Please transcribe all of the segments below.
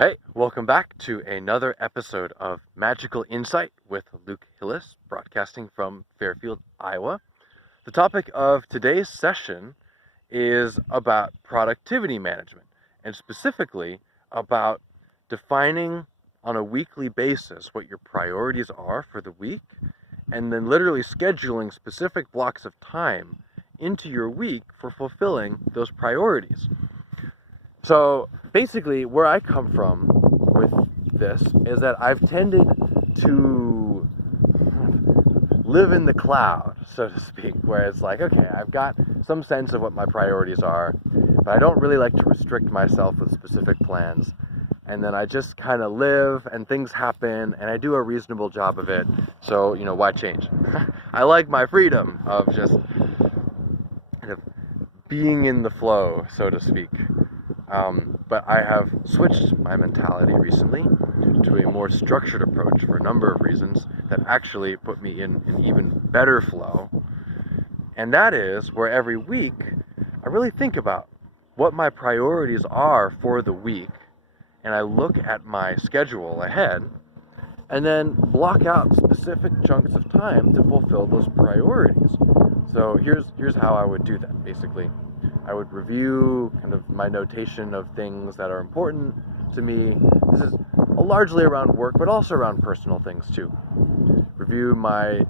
Hey, welcome back to another episode of Magical Insight with Luke Hillis, broadcasting from Fairfield, Iowa. The topic of today's session is about productivity management, and specifically about defining on a weekly basis what your priorities are for the week, and then literally scheduling specific blocks of time into your week for fulfilling those priorities. So basically, where I come from with this is that I've tended to live in the cloud, so to speak, where it's like, okay, I've got some sense of what my priorities are, but I don't really like to restrict myself with specific plans. And then I just kind of live and things happen and I do a reasonable job of it. So, why change? I like my freedom of just kind of being in the flow, so to speak. But I have switched my mentality recently to a more structured approach for a number of reasons that actually put me in an even better flow. And that is where every week I really think about what my priorities are for the week, and I look at my schedule ahead and then block out specific chunks of time to fulfill those priorities. So here's how I would do that, basically. I would review kind of my notation of things that are important to me. This is largely around work, but also around personal things too. Review my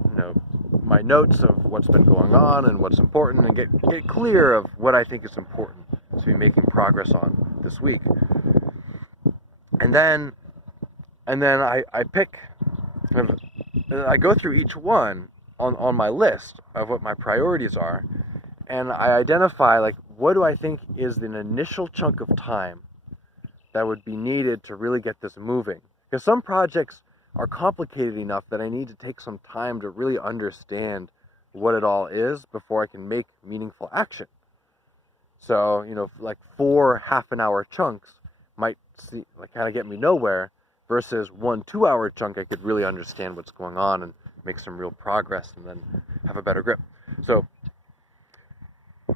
notes of what's been going on and what's important, and get clear of what I think is important to be making progress on this week. And then I pick, I go through each one on my list of what my priorities are, and I identify, like, what do I think is an initial chunk of time that would be needed to really get this moving? Because some projects are complicated enough that I need to take some time to really understand what it all is before I can make meaningful action. So, like 4 half-an-hour chunks might kind of get me nowhere, versus 1 2-hour chunk I could really understand what's going on and make some real progress and then have a better grip. So,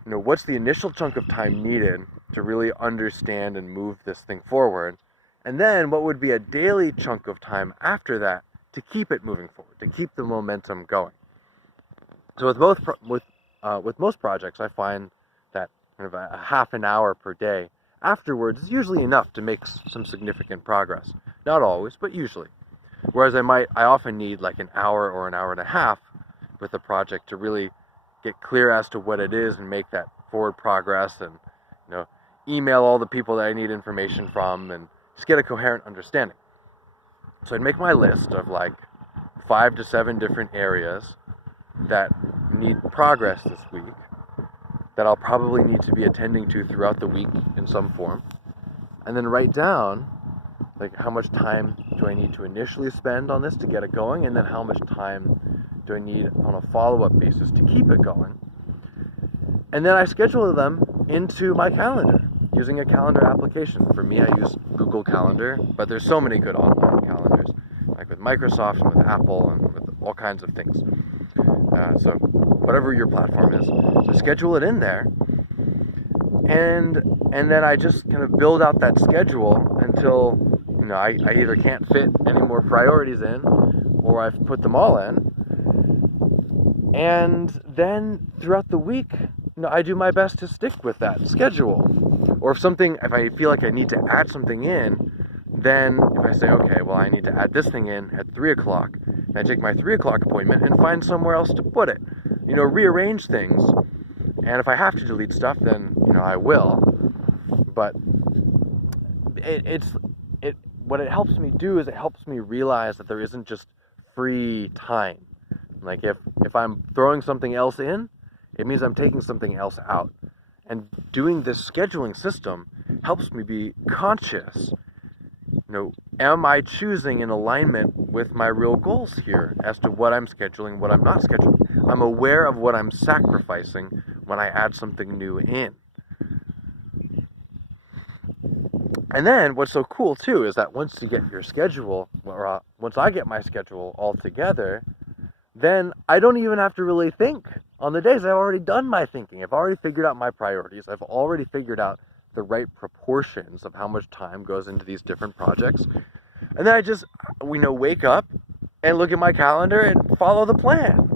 what's the initial chunk of time needed to really understand and move this thing forward? And then what would be a daily chunk of time after that to keep it moving forward, to keep the momentum going? So with most projects, I find that kind of a half an hour per day afterwards is usually enough to make some significant progress. Not always, but usually. Whereas I often need like an hour or an hour and a half with a project to really get clear as to what it is and make that forward progress, and email all the people that I need information from and just get a coherent understanding. So I'd make my list of like 5 to 7 different areas that need progress this week, that I'll probably need to be attending to throughout the week in some form, and then write down like how much time do I need to initially spend on this to get it going, and then how much time do I need on a follow-up basis to keep it going. And then I schedule them into my calendar using a calendar application. For me, I use Google Calendar, but there's so many good online calendars, like with Microsoft and with Apple and with all kinds of things. So whatever your platform is, so schedule it in there, and then I just kind of build out that schedule until I either can't fit any more priorities in, or I've put them all in. And then throughout the week, I do my best to stick with that schedule. Or if I feel like I need to add something in, then if I say, okay, well, I need to add this thing in at 3 o'clock, and I take my 3 o'clock appointment and find somewhere else to put it. Rearrange things. And if I have to delete stuff, then, I will. But what it helps me do is it helps me realize that there isn't just free time. Like if I'm throwing something else in, it means I'm taking something else out. And doing this scheduling system helps me be conscious. Am I choosing in alignment with my real goals here as to what I'm scheduling, what I'm not scheduling? I'm aware of what I'm sacrificing when I add something new in. And then what's so cool too is that once you get your schedule, or once I get my schedule all together, then I don't even have to really think on the days. I've already done my thinking. I've already figured out my priorities. I've already figured out the right proportions of how much time goes into these different projects. And then I just, wake up and look at my calendar and follow the plan.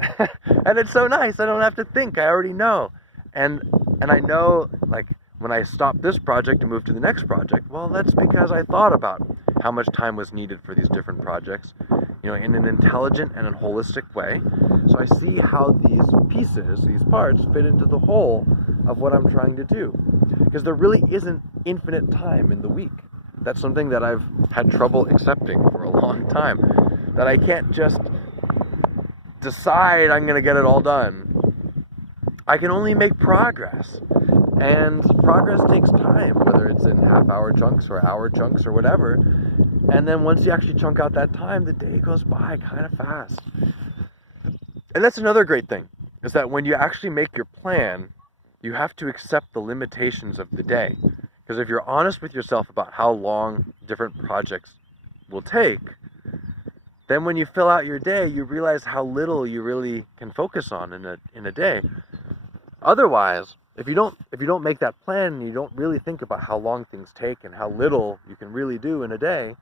And it's so nice. I don't have to think. I already know. And I know, like, when I stop this project and move to the next project, well, that's because I thought about how much time was needed for these different projects, in an intelligent and a holistic way. So I see how these pieces, these parts, fit into the whole of what I'm trying to do. Because there really isn't infinite time in the week. That's something that I've had trouble accepting for a long time. That I can't just decide I'm going to get it all done. I can only make progress. And progress takes time, whether it's in half-hour chunks or hour chunks or whatever. And then once you actually chunk out that time, the day goes by kind of fast. And that's another great thing, is that when you actually make your plan, you have to accept the limitations of the day. Because if you're honest with yourself about how long different projects will take, then when you fill out your day, you realize how little you really can focus on in a day. Otherwise, if you don't make that plan and you don't really think about how long things take and how little you can really do in a day,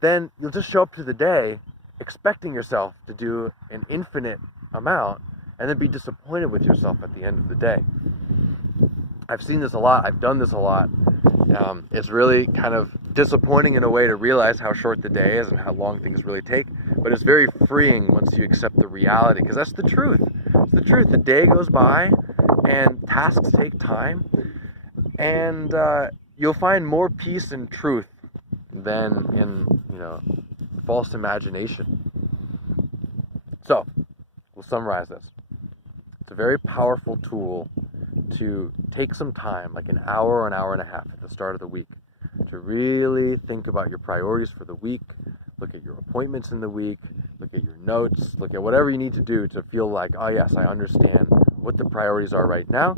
then you'll just show up to the day expecting yourself to do an infinite amount and then be disappointed with yourself at the end of the day. I've seen this a lot. I've done this a lot. It's really kind of disappointing in a way to realize how short the day is and how long things really take. But it's very freeing once you accept the reality, because that's the truth. It's the truth. The day goes by and tasks take time. And you'll find more peace and truth than in, false imagination. So, we'll summarize this. It's a very powerful tool to take some time, like an hour or an hour and a half at the start of the week, to really think about your priorities for the week, look at your appointments in the week, look at your notes, look at whatever you need to do to feel like, oh yes, I understand what the priorities are right now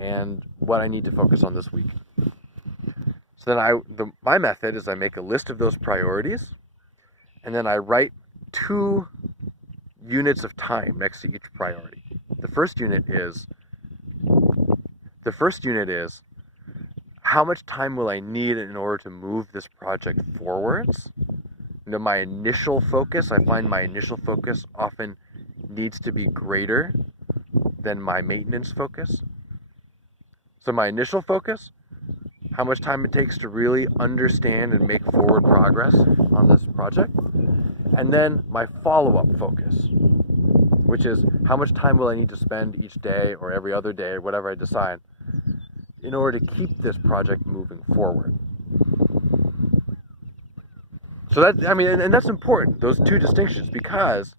and what I need to focus on this week. So then my method is I make a list of those priorities, and then I write 2 units of time next to each priority. The first unit is how much time will I need in order to move this project forwards? My initial focus, I find my initial focus often needs to be greater than my maintenance focus. So my initial focus, how much time it takes to really understand and make forward progress on this project. And then my follow-up focus, which is how much time will I need to spend each day or every other day or whatever I decide in order to keep this project moving forward. So and that's important, those 2 distinctions, because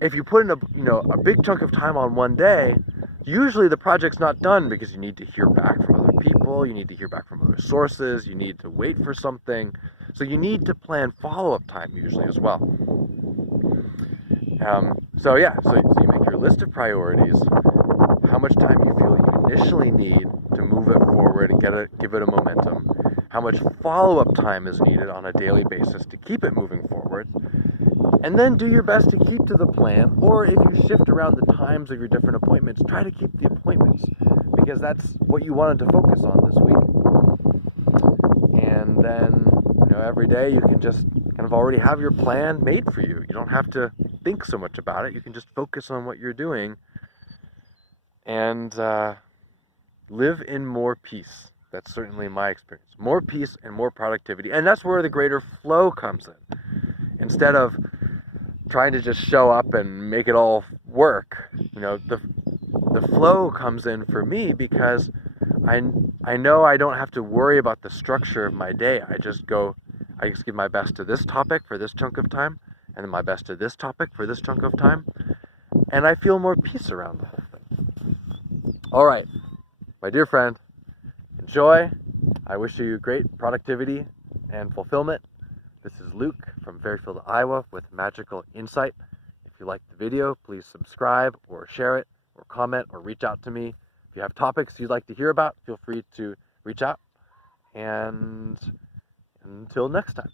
if you put in a big chunk of time on one day, usually the project's not done because you need to hear back from other people, you need to hear back from other sources, you need to wait for something. So you need to plan follow-up time usually as well. So you make your list of priorities, how much time you feel you initially need to move it forward and give it a momentum, how much follow-up time is needed on a daily basis to keep it moving forward, and then do your best to keep to the plan, or if you shift around the times of your different appointments, try to keep the appointments, because that's what you wanted to focus on this week. And then, every day you can just kind of already have your plan made for you. You don't have to think so much about it. You can just focus on what you're doing and live in more peace. That's certainly my experience. More peace and more productivity. And that's where the greater flow comes in. Instead of trying to just show up and make it all work, the flow comes in for me because I know I don't have to worry about the structure of my day. I just give my best to this topic for this chunk of time, and then my best to this topic for this chunk of time, and I feel more peace around the whole thing. All right, my dear friend, enjoy. I wish you great productivity and fulfillment. This is Luke from Fairfield, Iowa with Magical Insight. If you liked the video, please subscribe or share it or comment or reach out to me. If you have topics you'd like to hear about, feel free to reach out. And until next time.